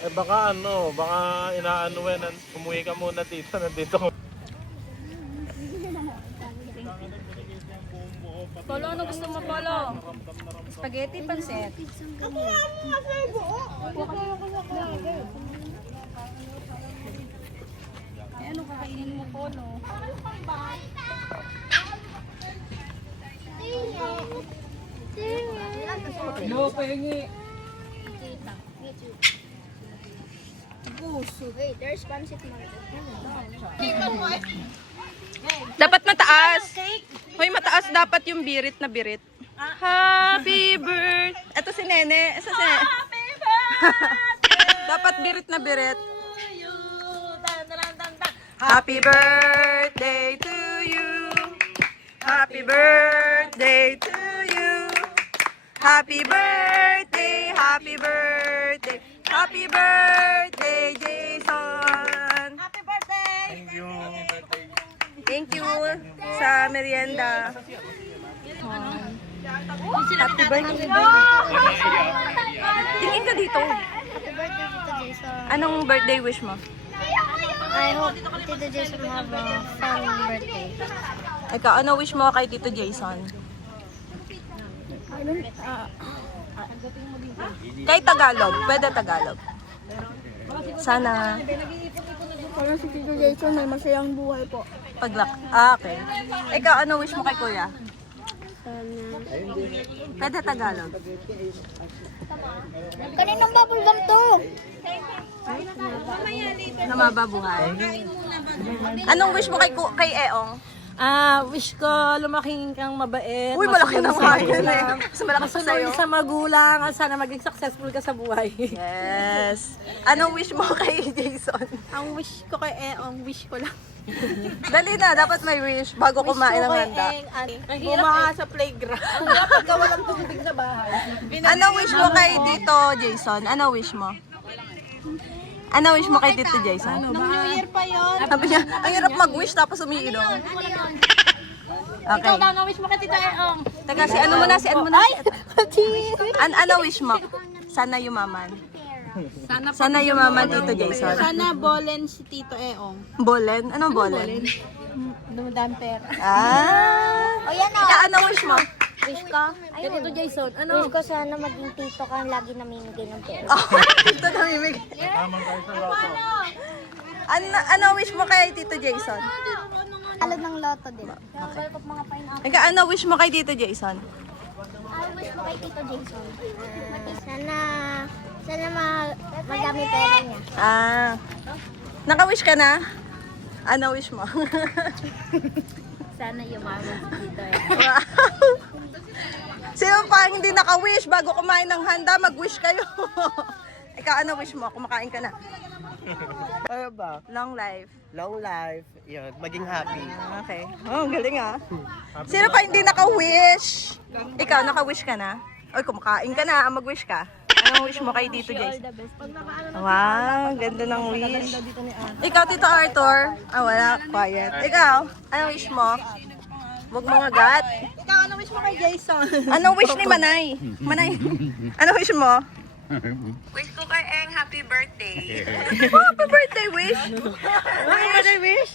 Eh baka ano, baka inaano eh, umuwi ka muna dito, nandito. Polo, ano gusto mo, Polo? Spaghetti, pansit. Eh, ano kakainin mo, Polo? No, pahingi. Wait, there's pancit Dapat mataas. Hoy, mataas dapat yung birit na birit. Happy birthday. Ito si Nene. Ito si Nene. Happy birthday. Dapat birit na birit. Happy birthday to you. Happy birthday to you. Happy birthday, happy birthday. Happy birthday, Jason. Happy birthday! Thank you. Thank you sa merienda. Happy birthday. Tingin ka dito. Happy birthday, Tito Jason. Anong birthday wish mo? I hope Tito Jason have a fun birthday. Ikaw, ano wish mo kay Tito Jason? Kay Tagalog. Pwede Tagalog. Sana Para si Tito Jason may masayang buhay po. okay. Ikaw, ano wish mo kay Kuya? Pwede Tagalog. Kaninang bubble gum to? Na mababuhay. Anong wish mo kay Eong? Wish ko lumaking kang mabait. Uy, malaki na masunod nga sa yun eh. magulang, Mas malaki pa sa'yo. masunod sa magulang at sana maging successful ka sa buhay. Yes. Anong wish mo kay Jason? Ang wish ko kay Eong, wish ko lang. Dali na, dapat may wish bago kumain ng handa. Bumaha sa playground. Dapat ka walang tubig sa bahay. Anong wish mo kay Tito Jason? Ano wish mo? Ano wish mo kay Tito Jason? Nung New Year pa yun. Sabi niya, ang hirap mag-wish tapos umiinom. Okay. Ikaw daw, wish mo kay Tita Eong. Teka, si ano muna, ano wish mo? Sana yumaman. Sana yumaman, Tito Jason. Sana bolen si Tito Eong. Bolen? Anong bolen? Dumadaan pera. Ah! O yan o. Ika, ano wish mo? Wish ko? Tito Jason, Wish ko sana maging tito ka lagi namimigay ng pera. Oh, Tito namimig. Tamang kayo sa loto. Ano wish mo kay Tito Jason? Alad ng loto din. Welcome mga pineapple. Ika, ano wish mo kay Tito Jason? Wish mo kay Tito Jason? Sana madami pera niya. Ah. Naka-wish ka na? Ano wish mo? Sana yumaman si Tito Wow. Sino pa hindi naka-wish bago kumain ng handa, mag-wish kayo. Ikaw, ano wish mo? Kumakain ka na. Ano ba? Long life. Long life. Yun, maging happy. Okay. Oh, galing ah. Sino pa hindi naka-wish? Ikaw, naka-wish ka na? Oy, kumakain ka na, mag-wish ka. Anong wish mo kay Tito Jason? Wow, ganda ng wish. Ikaw, Tito Arthur? Ah, wala. Quiet. Ikaw, anong wish mo? Huwag mga gat. Ikaw, ano wish mo kay Jason? Anong wish ni Manay? Manay, anong wish mo? Wish ko kay Eng, happy birthday. Oh, happy birthday wish? Happy birthday wish?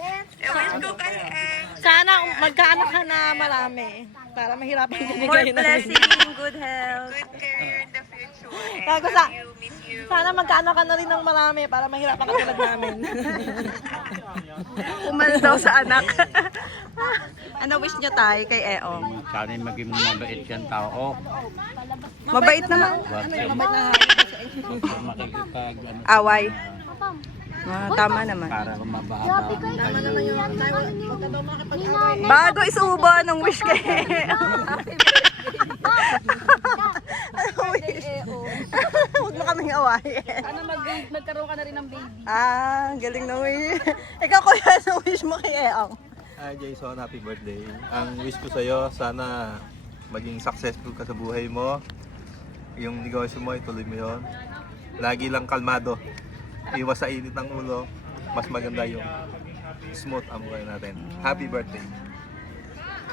Wish ko kay Eng. Sana magkaanak ka na marami para mahirapan ka More bigay na. blessing, good health. Good career in the future. Gago sana magkaanak ka na rin ng marami para mahirapan ka tulad namin. Umal daw sa anak. Ano wish niya tayo kay Eong? Sana maging mabait kang tao. Mabait naman. Huwag siyang makikipag ano, Away. Ah, tama naman. para mababa. Bago isubo ng wish kay Eong. Ano wish? Huwag mo kaming awayin. Sana magkaroon ka na rin ng baby. Ah, galing na wish. Ikaw kuya, ano wish mo kay Eong? Hi Jason, happy birthday. Ang wish ko sa'yo, sana maging successful ka sa buhay mo. Yung negosyo mo, ituloy mo yun. Lagi lang kalmado. Iwas sa init ng ulo. Mas maganda yung smooth ang buhay natin. Happy birthday.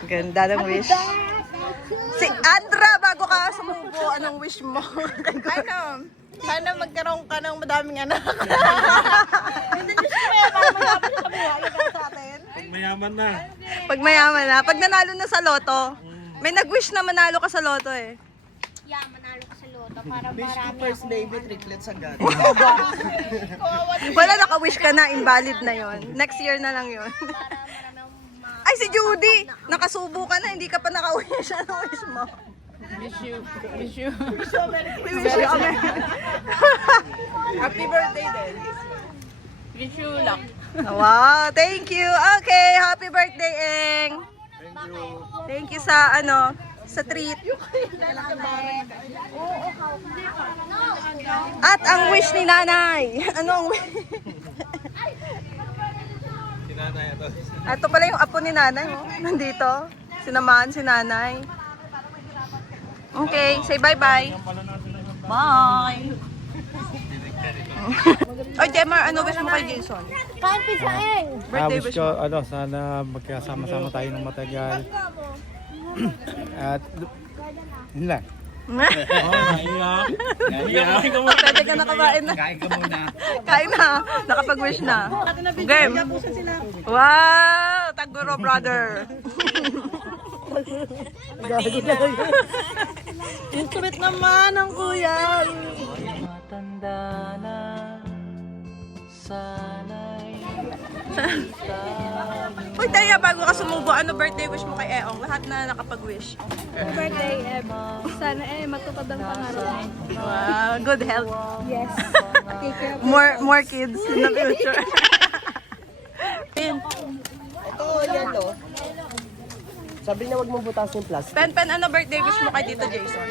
Ganda ng wish. Si Andra, bago ka sumubo, anong wish mo? Ano? Sana magkaroon ka ng madaming anak. Pag mayaman na. Pag nanalo na sa loto. May nag-wish na manalo ka sa loto eh. Yeah, manalo ko sa loto para Wish ko marami first baby, triplets agad. Wala, naka-wish ka na. Invalid na yon. Next year na lang yon. Ay, si Judy! Nakasubo ka na. Hindi ka pa naka-wish. Ano wish mo? Wish you. Wish you. Happy birthday din. Wish you luck. Wow, thank you. Okay, happy birthday, Eng. Thank you sa sa treat. At ang wish ni nanay. Ano ang wish? Sinanay ito. Ito pala yung apo ni nanay. Oh. Nandito. Sinamahan si nanay. Okay, say bye-bye. Bye. Oy, Jemar, ano wish mo kay Jason? Kain pizza Birthday wish mo. Sana magkasama-sama tayo ng matagal. At, yun lang. Pwede ka nakabain na. Kain ka muna. Kain na. Nakapag-wish na. Game. Wow! Taguro, brother. Yung sweet naman ng kuya. Uy, Taya, bago ka sumubo, ano birthday wish mo kay Eong? Lahat na nakapag-wish. Birthday, sana matupad ang pangarap. Wow, good health. Yes. Take care of More kids in the future. Pin, Ito, yellow. Sabi niya wag mong butasin yung plastic. Pen, ano birthday wish mo kay Tito Jason?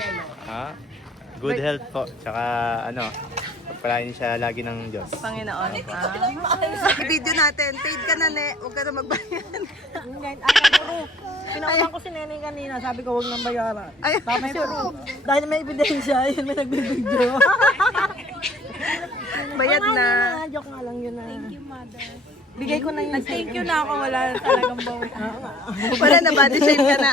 Ha? Good health po. Tsaka pagpalain siya lagi ng Diyos. Panginoon. Video natin. Paid ka na, ne. Huwag ka na magbayad. Pinakulang ko si Neneng kanina, sabi ko huwag nang bayaran. Ay, Tapos yun, dahil may ebidensya, yun may nagbibidyo. bayad na. Joke nga lang yun na. Thank you, mother. Bigay ko na yun. Thank you na ako. Wala na talagang bawi. Wala na, body shame ka na.